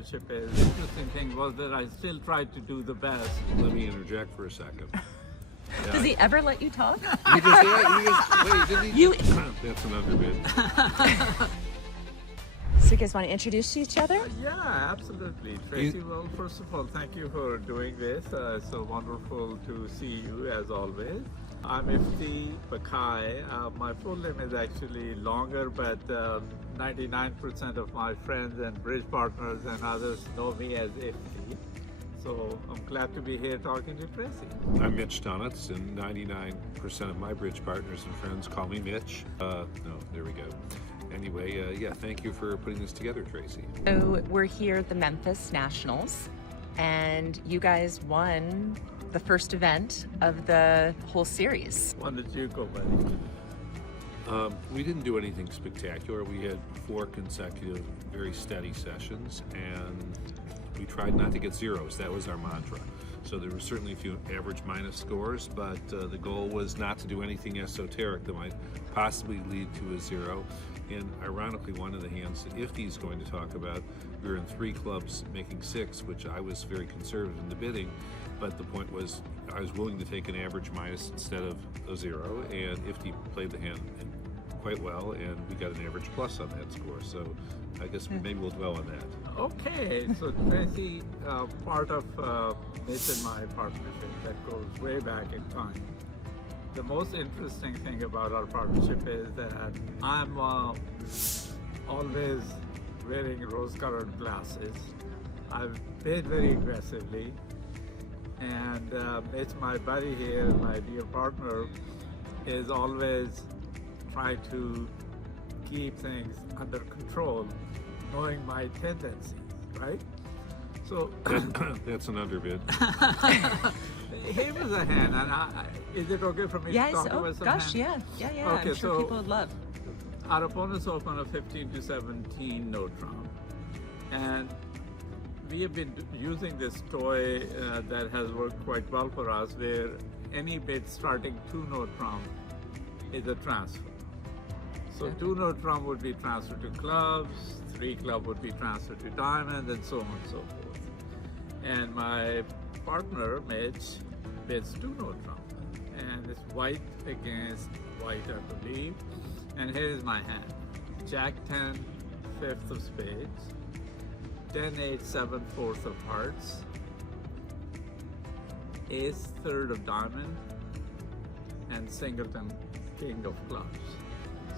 partnership is. The interesting thing was that I still tried to do the best. Let me interject for a second. Does he ever let you talk? Wait, didn't he? You. That's an underbid. So you guys want to introduce each other? Yeah, absolutely. Tracy, well, first of all, thank you for doing this. It's so wonderful to see you as always. I'm Ifti Baqai. My full name is actually longer, but 99% of my friends and bridge partners and others know me as Ifti. So I'm glad to be here talking to Tracy. I'm Mitch Dunitz, and 99% of my bridge partners and friends call me Mitch. No, there we go. Anyway, yeah, thank you for putting this together, Tracy. So we're here at the Memphis Nationals, and you guys won the first event of the whole series. Why don't you go, buddy? We didn't do anything spectacular. We had 4 consecutive, very steady sessions, and we tried not to get zeros. That was our mantra. So there were certainly a few average minus scores, but the goal was not to do anything esoteric that might possibly lead to a zero. And ironically, one of the hands that Ifti's going to talk about, we were in 3 clubs making 6, which I was very conservative in the bidding, but the point was I was willing to take an average minus instead of a zero, and Ifti played the hand quite well, and we got an average plus on that score. So I guess maybe we'll dwell on that. Okay, so Tracy, part of Mitch and my partnership that goes way back in time. The most interesting thing about our partnership is that I'm always wearing rose-colored glasses. I've bid very aggressively, and Mitch, my buddy here, my dear partner, is always trying to keep things under control, knowing my tendencies, right? So That's an underbid. here was a hand, and is it okay for me Yes. to talk Oh about some gosh, hand? yeah. Okay, I'm sure so- people would love. Our opponents open a 15-17 note round, and we have been using this toy that has worked quite well for us, where any bid starting 2-note round is a transfer. So 2-note round would be transferred to clubs, 3 club would be transferred to diamonds, and so on and so forth. And my partner, Mitch, bids 2-note round, and it's white against white, I believe. And here is my hand: Jack 10, 5th of spades, 10, 8, 7, 4th of hearts, Ace 3rd of diamond, and singleton king of clubs.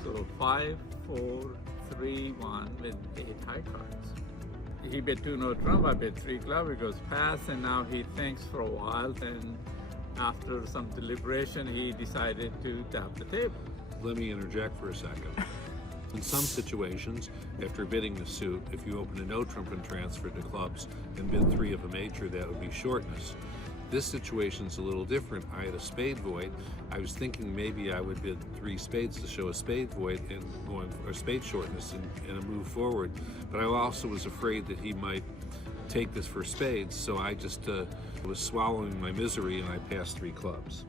So 5, 4, 3, 1 with 8 high cards. He bid 2-note trump, I bid 3 club, he goes pass, and now he thinks for a while, and after some deliberation he decided to tap the table. Let me interject for a second. In some situations, after bidding the suit, if you open a no trump and transfer to clubs and bid 3 of a major, that would be shortness. This situation's a little different. I had a spade void. I was thinking maybe I would bid 3 spades to show a spade void and going or spade shortness and a move forward. But I also was afraid that he might take this for spades, so I just was swallowing my misery and I passed 3 clubs.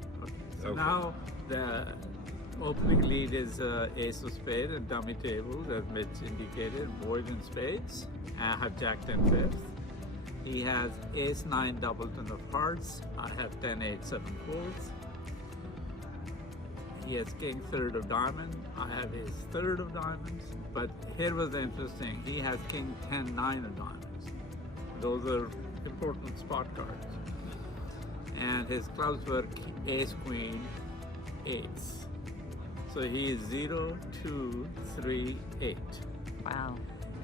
So Okay. now the opening lead is ace of spade and dummy tables, as Mitch indicated, void and spades. I have Jack 10 5th. He has ace 9 doubleton of hearts. I have 10 8 7 4th. He has king 3rd of diamond. I have his 3rd of diamonds. But here was interesting. He has king 10 9 of diamonds. Those are important spot cards. And his clubs were ace queen 8s. So he is 0 2 3 8. Wow.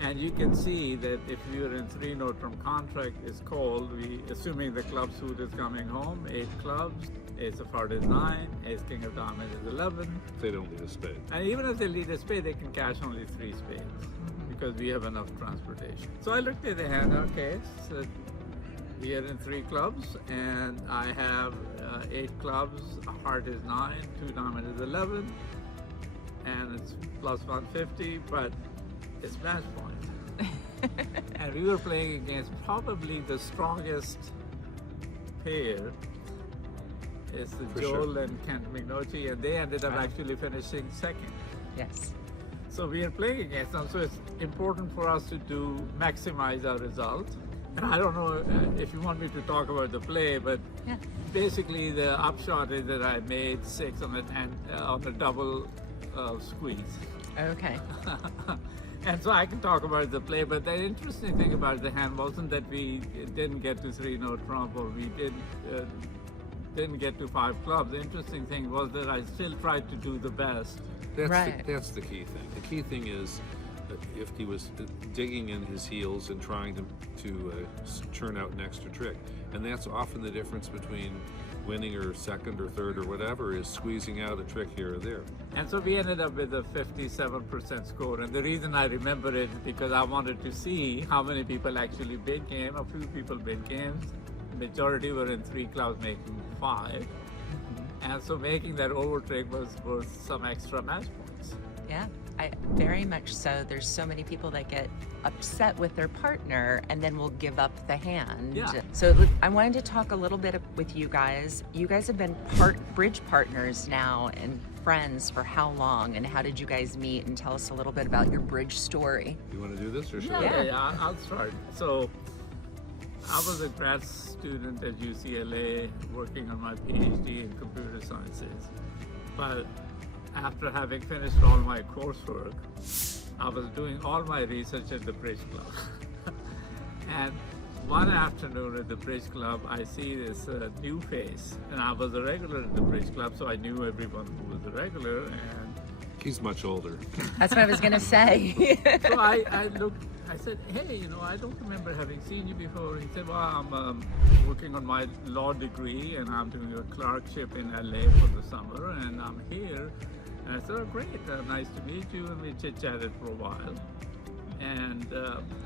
And you can see that if you're in 3-note from contract is called, assuming the club suit is coming home, 8 clubs, ace of heart is 9, ace king of diamond is 11. They don't need a spade. And even if they lead a spade, they can cash only 3 spades because we have enough transportation. So I looked at the hand, okay, so we are in 3 clubs, and I have 8 clubs, a heart is 9, 2 diamond is 11, and it's plus 150, but it's match point. And we were playing against probably the strongest pair. It's the For Joel sure. and Kent McNulty, and they ended up Wow. actually finishing second. Yes. So we are playing against them, so it's important for us to maximize our result. And I don't know if you want me to talk about the play, but Yeah. basically the upshot is that I made 6 on the double squeeze. Okay. And so I can talk about the play, but the interesting thing about the hand wasn't that we didn't get to 3-note trump or we didn't get to 5 clubs. The interesting thing was that I still tried to do the best. That's the key thing. The key thing is that Ifti was digging in his heels and trying to churn out an extra trick. And that's often the difference between winning or second or third or whatever, is squeezing out a trick here or there. And so we ended up with a 57% score. And the reason I remember it is because I wanted to see how many people actually bid game. A few people bid games. Majority were in 3 clubs making 5. And so making that over trick was worth some extra match points. Yeah, very much so. There's so many people that get upset with their partner and then will give up the hand. Yeah. So I wanted to talk a little bit with you guys. You guys have been bridge partners now and friends for how long? And how did you guys meet? And tell us a little bit about your bridge story. You want to do this or should Yeah, I'll start. So I was a grad student at UCLA working on my PhD in computer sciences. But after having finished all my coursework, I was doing all my research at the Bridge Club. And one afternoon at the Bridge Club, I see this new face. And I was a regular at the Bridge Club, so I knew everyone who was a regular. And He's much older. That's what I was going to say. so I looked, I said, hey, I don't remember having seen you before. He said, well, I'm working on my law degree and I'm doing a clerkship in LA for the summer and I'm here. And I said, oh, great, nice to meet you. And we chit-chatted for a while. And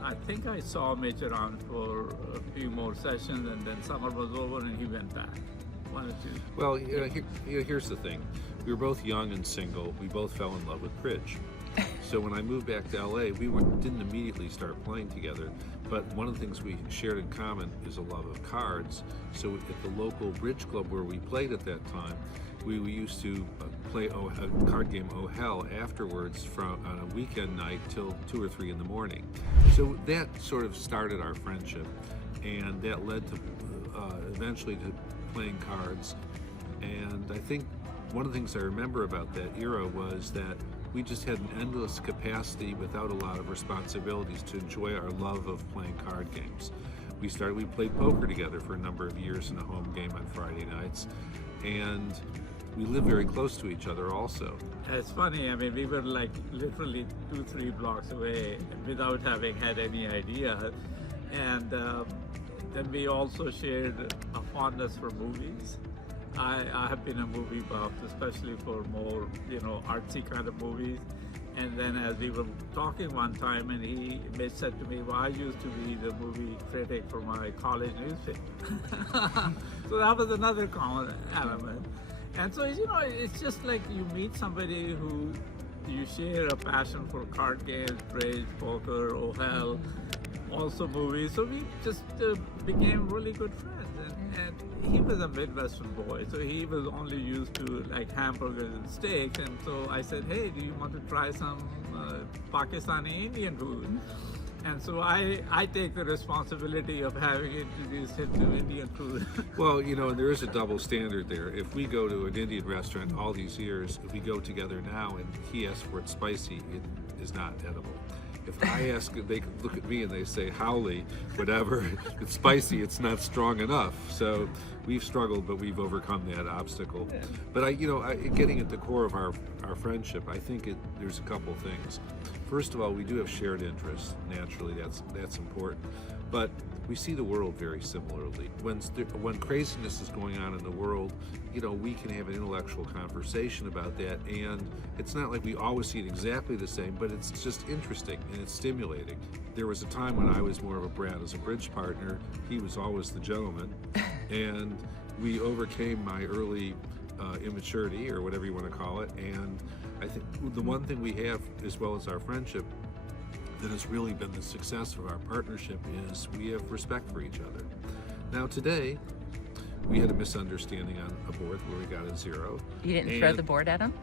I think I saw Mitch around for a few more sessions and then summer was over and he went back. Well, here's the thing. We were both young and single. We both fell in love with bridge. So when I moved back to LA, we didn't immediately start playing together, but one of the things we shared in common is a love of cards. So at the local bridge club where we played at that time, we used to play a card game Oh Hell afterwards on a weekend night till 2 or 3 in the morning. So that sort of started our friendship, and that led to eventually to playing cards. And I think one of the things I remember about that era was that we just had an endless capacity without a lot of responsibilities to enjoy our love of playing card games. We played poker together for a number of years in a home game on Friday nights, and we lived very close to each other also. It's funny, I mean, we were like literally 2-3 blocks away without having had any idea. And then we also shared a fondness for movies. I have been a movie buff, especially for more, artsy kind of movies. And then as we were talking one time, and Mitch said to me, well, I used to be the movie critic for my college newspaper. So that was another common element. And so, it's just like you meet somebody who you share a passion for card games, bridge, poker, oh hell, also movies. So we just became really good friends. And he was a Midwestern boy, so he was only used to like hamburgers and steaks. And so I said, hey, do you want to try some Pakistani Indian food? And so I take the responsibility of having introduced him to Indian food. Well, there is a double standard there. If we go to an Indian restaurant all these years, if we go together now and he asks for it spicy, it is not edible. If I ask, they look at me and they say, howly, whatever, it's spicy, it's not strong enough. So we've struggled, but we've overcome that obstacle. But getting at the core of our friendship, I think there's a couple things. First of all, we do have shared interests. Naturally, that's important. But we see the world very similarly. When craziness is going on in the world, we can have an intellectual conversation about that, and it's not like we always see it exactly the same, but it's just interesting and it's stimulating. There was a time when I was more of a brat as a bridge partner. He was always the gentleman, and we overcame my early immaturity, or whatever you want to call it, and I think the one thing we have, as well as our friendship, that has really been the success of our partnership is we have respect for each other. Now today, we had a misunderstanding on a board where we got a 0. You didn't throw the board at him?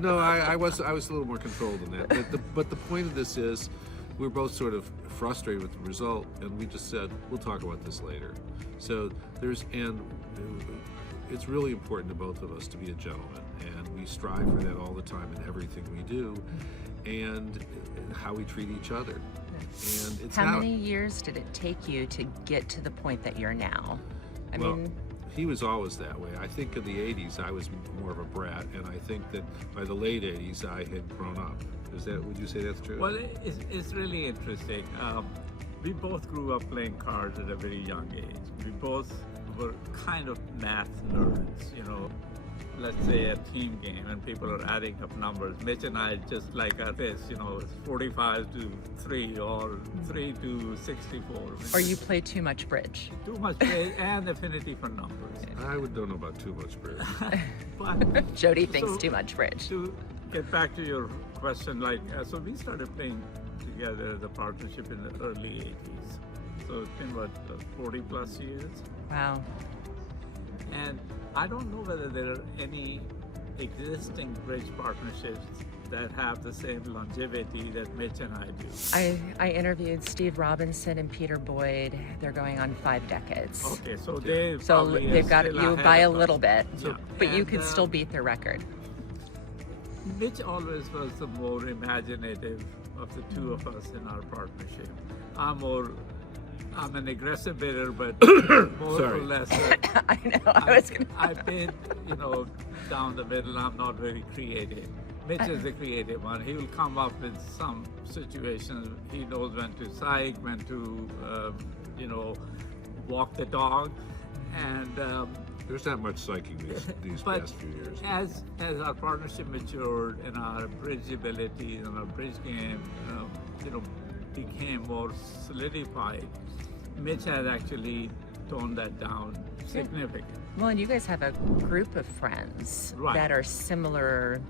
No, I was a little more controlled than that. But the point of this is, we're both sort of frustrated with the result, and we just said we'll talk about this later. So it's really important to both of us to be a gentleman, and we strive for that all the time in everything we do, and how we treat each other. And it's How many years did it take you to get to the point that you're now? I mean, he was always that way. I think in the 80s I was more of a brat, and I think that by the late 80s I had grown up. Would you say that's true? Well, it's really interesting. We both grew up playing cards at a very young age. We both were kind of math nerds, you know. Let's say a team game and people are adding up numbers. Mitch and I just like this, you know, 45 to 3 or 3 to 64. or you play too much bridge. Too much play and affinity for numbers. I don't know about too much bridge. But Jody thinks so, too much bridge. To get back to your question, so we started playing together as a partnership in the early 80s. So it's been, 40 plus years? Wow. And I don't know whether there are any existing bridge partnerships that have the same longevity that Mitch and I do. I interviewed Steve Robinson and Peter Boyd. They're going on 5 decades. Okay, so They've got you by a little bit, So, but you could still beat their record. Mitch always was the more imaginative of the two of us in our partnership. I'm an aggressive bidder, but more or less. I know. I've been, down the middle. I'm not very creative. Mitch is the creative one. He will come up with some situations. He knows when to psych, when to, walk the dog, and. There's not much psyching these past few years. As our partnership matured and our bridge abilities and our bridge game, became more solidified, Mitch has actually toned that down significantly. Well, and you guys have a group of friends that are similar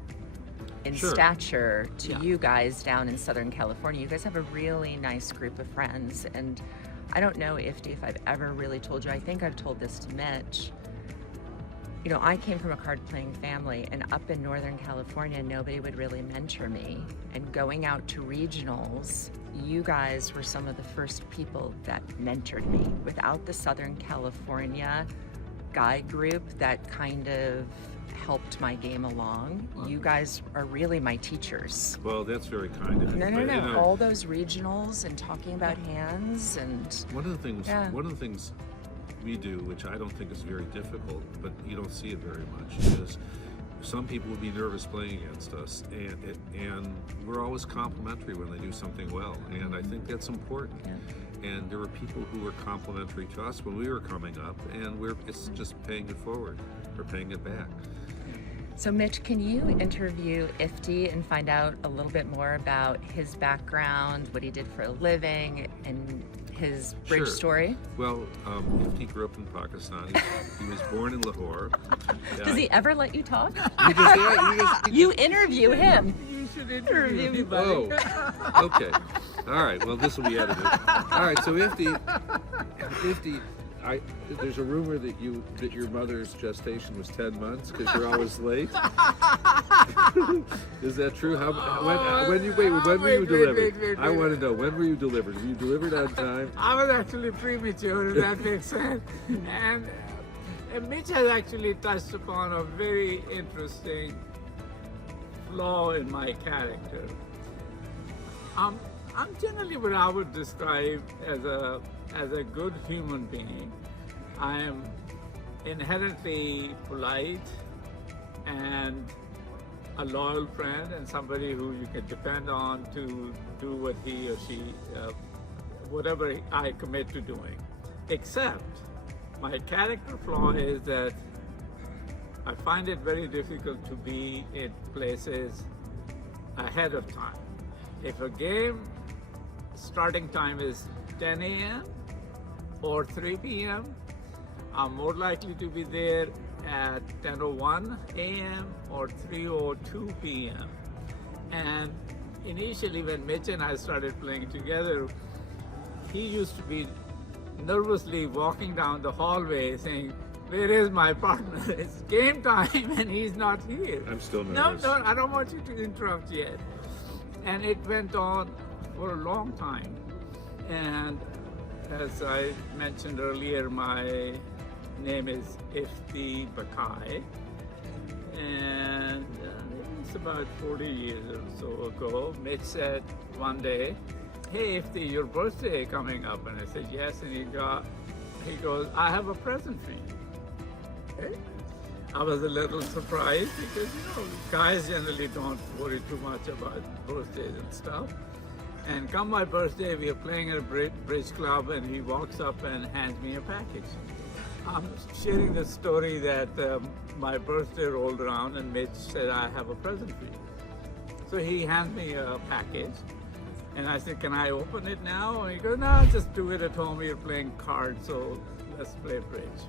in stature to you guys down in Southern California. You guys have a really nice group of friends, and I don't know, Ifti, if I've ever really told you. I think I've told this to Mitch. I came from a card-playing family, and up in Northern California, nobody would really mentor me. And going out to regionals, you guys were some of the first people that mentored me. Without the Southern California guy group that kind of helped my game along, you guys are really my teachers. Well, that's very kind of you. No. All those regionals and talking about hands and... One of the things we do, which I don't think is very difficult, but you don't see it very much, is some people would be nervous playing against us, and we're always complimentary when they do something well, and I think that's important. And there were people who were complimentary to us when we were coming up, and it's just paying it forward, or paying it back. So Mitch, can you interview Ifti and find out a little bit more about his background, what he did for a living, and his bridge story? Well, Ifti grew up in Pakistan. He was born in Lahore. Does he ever let you talk? You interview him. You should interview me, buddy. Oh, okay. All right. Well, this will be edited. All right. So Ifti, there's a rumor that your mother's gestation was 10 months because you're always late. Is that true? When were you delivered? I want to know, when were you delivered? Were you delivered on time? I was actually premature, if that makes sense. And Mitch has actually touched upon a very interesting flaw in my character. I'm generally what I would describe as a good human being. I am inherently polite and a loyal friend, and somebody who you can depend on to do what he or she, whatever I commit to doing. Except my character flaw is that I find it very difficult to be in places ahead of time. If a game starting time is 10 a.m. or 3 p.m., I'm more likely to be there at 10:01 a.m. or 3:02 p.m. And initially when Mitch and I started playing together, he used to be nervously walking down the hallway saying, where is my partner? It's game time and he's not here. I'm still No, nervous. no, I don't want you to interrupt yet. And it went on for a long time. And as I mentioned earlier, my name is Ifti Baqai. And it's about 40 years or so ago, Mitch said one day, "Hey Ifti, your birthday coming up." And I said, "Yes." And he goes, "I have a present for you." Okay? I was a little surprised because, guys generally don't worry too much about birthdays and stuff. And come my birthday, we are playing at a bridge club, and he walks up and hands me a package. I'm sharing the story that my birthday rolled around and Mitch said, "I have a present for you." So he hands me a package, and I said, "Can I open it now?" And he goes, "No, just do it at home. You're playing cards, so let's play bridge."